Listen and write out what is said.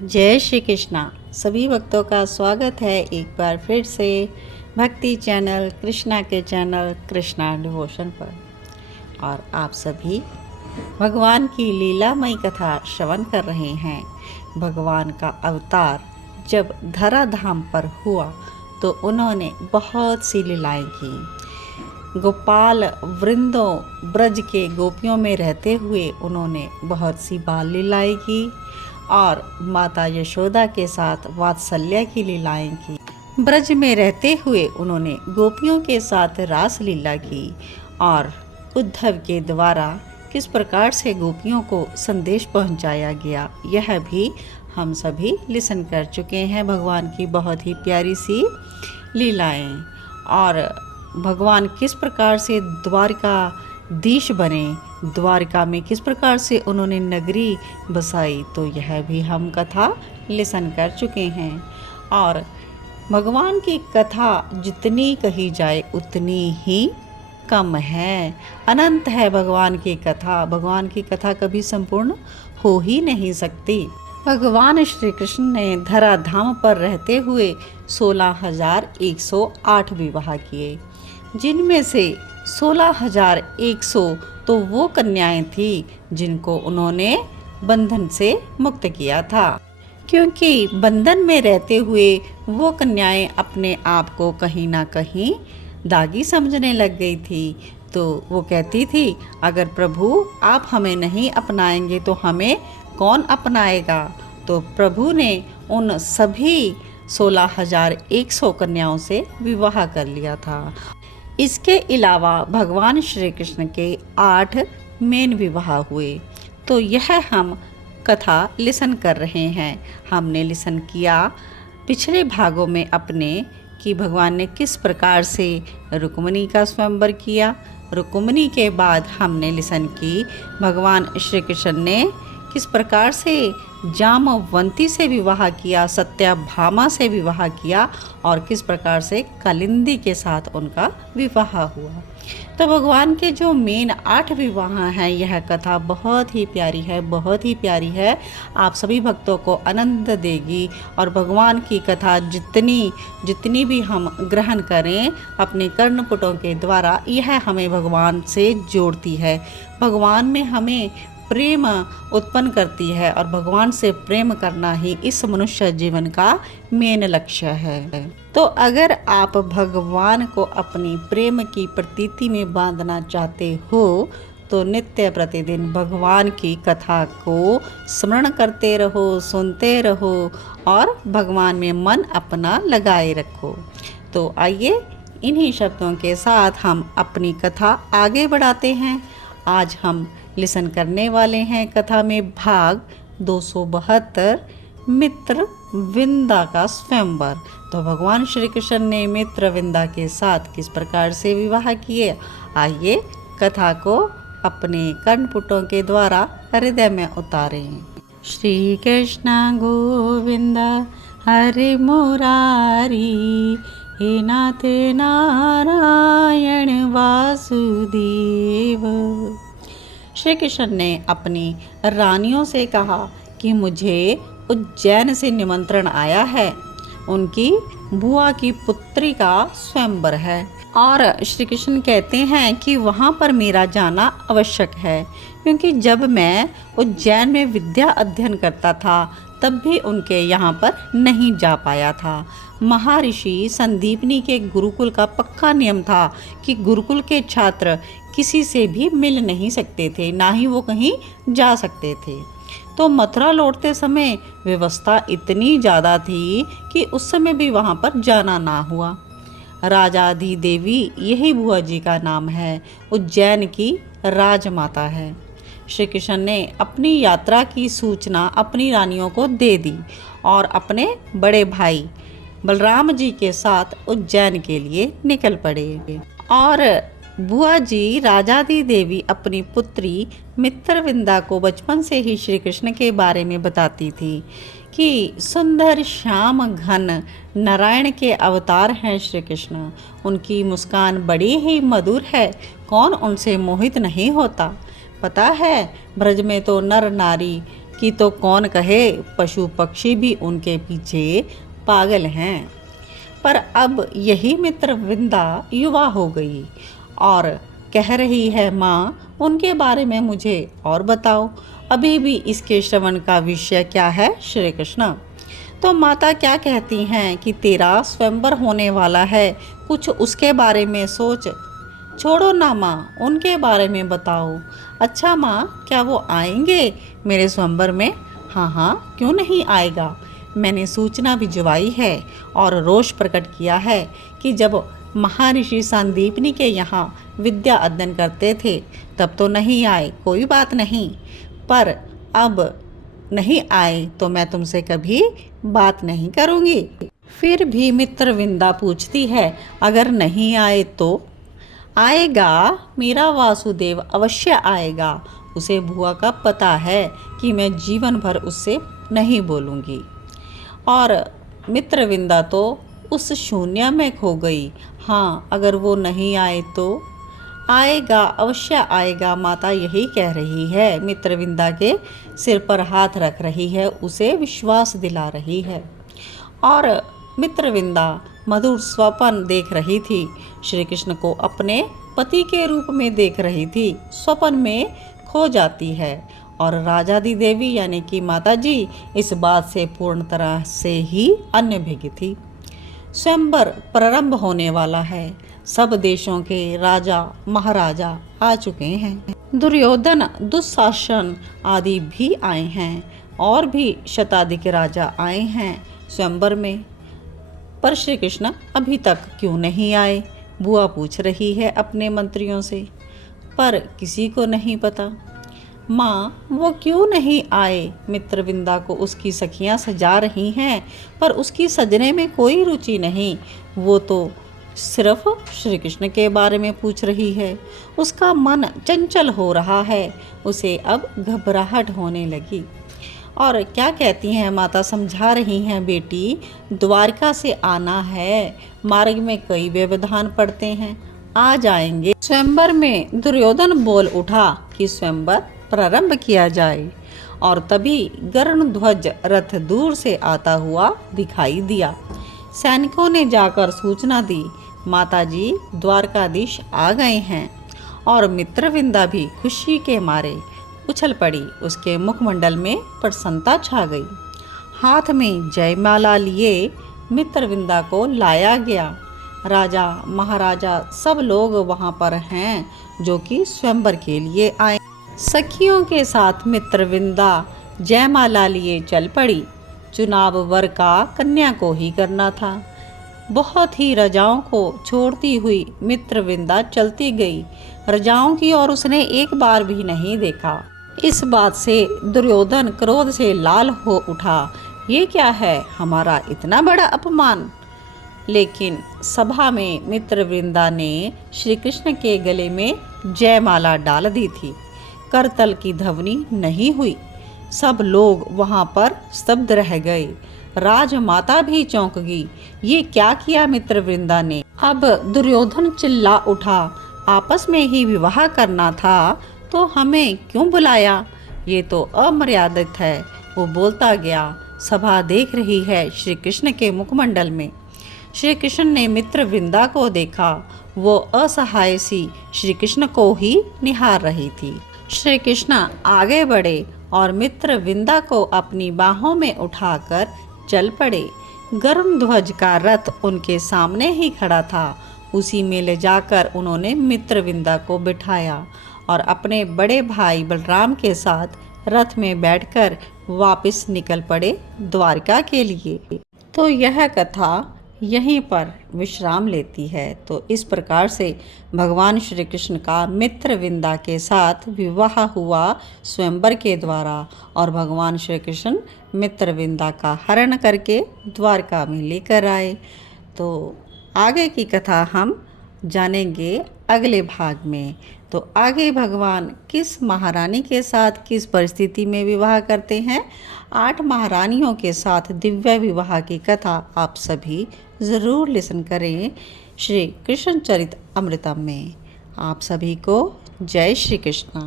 जय श्री कृष्णा। सभी भक्तों का स्वागत है एक बार फिर से भक्ति चैनल कृष्णा के चैनल कृष्णा डिवोशन पर। और आप सभी भगवान की लीलामयी कथा श्रवण कर रहे हैं। भगवान का अवतार जब धराधाम पर हुआ तो उन्होंने बहुत सी लीलाएं की। गोपाल वृंदों ब्रज के गोपियों में रहते हुए उन्होंने बहुत सी बाल लीलाएं की और माता यशोदा के साथ वात्सल्य की लीलाएं की। ब्रज में रहते हुए उन्होंने गोपियों के साथ रास लीला की और उद्धव के द्वारा किस प्रकार से गोपियों को संदेश पहुंचाया गया यह भी हम सभी लिसन कर चुके हैं। भगवान की बहुत ही प्यारी सी लीलाएं और भगवान किस प्रकार से द्वारकाधीश बने, द्वारका में किस प्रकार से उन्होंने नगरी बसाई, तो यह भी हम कथा लिसन कर चुके हैं। और भगवान की कथा जितनी कही जाए उतनी ही कम है। अनंत है भगवान की कथा। भगवान की कथा कभी संपूर्ण हो ही नहीं सकती। भगवान श्री कृष्ण ने धराधाम पर रहते हुए 16,108 विवाह किए, जिनमें से 16,100 तो वो कन्याएं थी जिनको उन्होंने बंधन से मुक्त किया था। क्योंकि बंधन में रहते हुए वो कन्याएं अपने आप को कहीं ना कहीं दागी समझने लग गई थी। तो वो कहती थी, अगर प्रभु आप हमें नहीं अपनाएंगे तो हमें कौन अपनाएगा। तो प्रभु ने उन सभी 16,100 कन्याओं से विवाह कर लिया था। इसके अलावा भगवान श्री कृष्ण के 8 मेन विवाह हुए। तो यह हम कथा लिसन कर रहे हैं। हमने लिसन किया पिछले भागों में अपने कि भगवान ने किस प्रकार से रुक्मिणी का स्वयंवर किया। रुक्मिणी के बाद हमने लिसन की भगवान श्री कृष्ण ने किस प्रकार से जामवंती से विवाह किया, सत्यभामा से विवाह किया और किस प्रकार से कालिंदी के साथ उनका विवाह हुआ। तो भगवान के जो मेन 8 विवाह हैं, यह कथा बहुत ही प्यारी है, बहुत ही प्यारी है। आप सभी भक्तों को आनंद देगी और भगवान की कथा जितनी भी हम ग्रहण करें अपने कर्णपुटों के द्वारा, यह हमें भगवान से जोड़ती है, भगवान में हमें प्रेम उत्पन्न करती है और भगवान से प्रेम करना ही इस मनुष्य जीवन का मेन लक्ष्य है। तो अगर आप भगवान को अपनी प्रेम की प्रतीति में बांधना चाहते हो तो नित्य प्रतिदिन भगवान की कथा को स्मरण करते रहो, सुनते रहो और भगवान में मन अपना लगाए रखो। तो आइए इन्हीं शब्दों के साथ हम अपनी कथा आगे बढ़ाते हैं। आज हम लिसन करने वाले हैं कथा में भाग 272 मित्र विंदा का स्वयंवर। तो भगवान श्री कृष्ण ने मित्र विंदा के साथ किस प्रकार से विवाह किए, आइए कथा को अपने कर्णपुटों के द्वारा हृदय में उतारें। श्री कृष्ण गोविंद हरे मुरारी, हे नाथ नारायण वासुदेव। श्री कृष्ण ने अपनी रानियों से कहा कि मुझे उज्जैन से निमंत्रण आया है। उनकी बुआ की पुत्री का स्वयंवर है और श्री कृष्ण कहते हैं कि वहाँ पर मेरा जाना आवश्यक है, क्योंकि जब मैं उज्जैन में विद्या अध्ययन करता था तब भी उनके यहाँ पर नहीं जा पाया था। महर्षि संदीपनी के गुरुकुल का पक्का नियम था कि गुरुकुल के छात्र किसी से भी मिल नहीं सकते थे, ना ही वो कहीं जा सकते थे। तो मथुरा लौटते समय व्यवस्था इतनी ज़्यादा थी कि उस समय भी वहाँ पर जाना ना हुआ। राजाधी देवी यही बुआ जी का नाम है, उज्जैन की राजमाता है। श्री कृष्ण ने अपनी यात्रा की सूचना अपनी रानियों को दे दी और अपने बड़े भाई बलराम जी के साथ उज्जैन के लिए निकल पड़े। और बुआ जी राजादी देवी अपनी पुत्री मित्रविंदा को बचपन से ही श्री कृष्ण के बारे में बताती थी कि सुंदर श्याम घन नारायण के अवतार हैं श्री कृष्ण। उनकी मुस्कान बड़ी ही मधुर है, कौन उनसे मोहित नहीं होता। पता है ब्रज में तो नर नारी कि तो कौन कहे पशु पक्षी भी उनके पीछे पागल हैं। पर अब यही मित्रविंदा युवा हो गई और कह रही है, माँ उनके बारे में मुझे और बताओ, अभी भी इसके श्रवण का विषय क्या है श्री कृष्ण। तो माता क्या कहती हैं कि तेरा स्वयंवर होने वाला है, कुछ उसके बारे में सोच। छोड़ो ना माँ, उनके बारे में बताओ। अच्छा माँ, क्या वो आएंगे मेरे स्वयंवर में? हाँ हाँ, क्यों नहीं आएगा। मैंने सूचना भिजवाई है और रोष प्रकट किया है कि जब महर्षि संदीपनी के यहाँ विद्या अध्ययन करते थे तब तो नहीं आए, कोई बात नहीं, पर अब नहीं आए तो मैं तुमसे कभी बात नहीं करूँगी। फिर भी मित्रविंदा पूछती है, अगर नहीं आए तो? आएगा, मेरा वासुदेव अवश्य आएगा। उसे बुआ का पता है कि मैं जीवन भर उससे नहीं बोलूँगी। और मित्रविंदा तो उस शून्य में खो गई। हाँ, अगर वो नहीं आए तो? आएगा, अवश्य आएगा, माता यही कह रही है। मित्रविंदा के सिर पर हाथ रख रही है, उसे विश्वास दिला रही है। और मित्रविंदा मधुर स्वप्न देख रही थी, श्री कृष्ण को अपने पति के रूप में देख रही थी। स्वप्न में खो जाती है और राजादी देवी यानी कि माता जी इस बात से पूर्ण तरह से ही अनभिज्ञ थी। स्वयंवर प्रारंभ होने वाला है, सब देशों के राजा महाराजा आ चुके हैं, दुर्योधन दुशासन आदि भी आए हैं और भी शताधिक राजा आए हैं स्वयंवर में। पर श्री कृष्ण अभी तक क्यों नहीं आए, बुआ पूछ रही है अपने मंत्रियों से। पर किसी को नहीं पता। माँ, वो क्यों नहीं आए? मित्रविंदा को उसकी सखियाँ सजा रही हैं, पर उसकी सजने में कोई रुचि नहीं। वो तो सिर्फ श्री कृष्ण के बारे में पूछ रही है। उसका मन चंचल हो रहा है, उसे अब घबराहट होने लगी। और क्या कहती हैं माता, समझा रही हैं, बेटी द्वारका से आना है, मार्ग में कई व्यवधान पड़ते हैं, आ जाएंगे। स्वयंवर में दुर्योधन बोल उठा कि स्वयंवर प्रारंभ किया जाए। और तभी गरुण ध्वज रथ दूर से आता हुआ दिखाई दिया। सैनिकों ने जाकर सूचना दी, माताजी द्वारकाधीश आ गए हैं। और मित्रविंदा भी खुशी के मारे उछल पड़ी, उसके मुखमंडल में प्रसन्नता छा गई। हाथ में जयमाला लिए मित्रविंदा को लाया गया। राजा महाराजा सब लोग वहां पर हैं जो कि स्वयंवर के लिए आए। सखियों के साथ मित्रविंदा जयमाला लिए चल पड़ी। चुनाव वर का कन्या को ही करना था। बहुत ही रजाओं को छोड़ती हुई मित्रविंदा चलती गई। रजाओं की ओर उसने एक बार भी नहीं देखा। इस बात से दुर्योधन क्रोध से लाल हो उठा। ये क्या है, हमारा इतना बड़ा अपमान। लेकिन सभा में मित्रविंदा ने श्री कृष्ण के गले में जयमाला डाल दी थी। करतल की ध्वनि नहीं हुई। सब लोग वहां पर स्तब्ध रह गए। राजमाता भी चौंक गई। ये क्या किया मित्रविंदा ने? अब दुर्योधन चिल्ला उठा, आपस में ही विवाह करना था तो हमें क्यों बुलाया? ये तो अमर्यादित है। वो बोलता गया। सभा देख रही है श्री कृष्ण के मुखमंडल में। श्री कृष्ण ने मित्रविंदा को देखा। वो असहाय सी श्री कृष्ण को ही निहार रही थी। श्री कृष्ण आगे बढ़े और मित्रविंदा को अपनी बाहों में उठाकर चल पड़े। गरुण ध्वज का रथ उनके सामने ही खड़ा था। उसी में ले जाकर उन्होंने मित्रविंदा को बिठाया और अपने बड़े भाई बलराम के साथ रथ में बैठकर वापस निकल पड़े द्वारका के लिए। तो यह कथा यहीं पर विश्राम लेती है। तो इस प्रकार से भगवान श्री कृष्ण का मित्रविंदा के साथ विवाह हुआ स्वयंवर के द्वारा और भगवान श्री कृष्ण मित्रविंदा का हरण करके द्वारका में लेकर आए। तो आगे की कथा हम जानेंगे अगले भाग में। तो आगे भगवान किस महारानी के साथ किस परिस्थिति में विवाह करते हैं, 8 महारानियों के साथ दिव्य विवाह की कथा आप सभी ज़रूर लिसन करें श्री कृष्ण चरित अमृतम में। आप सभी को जय श्री कृष्ण।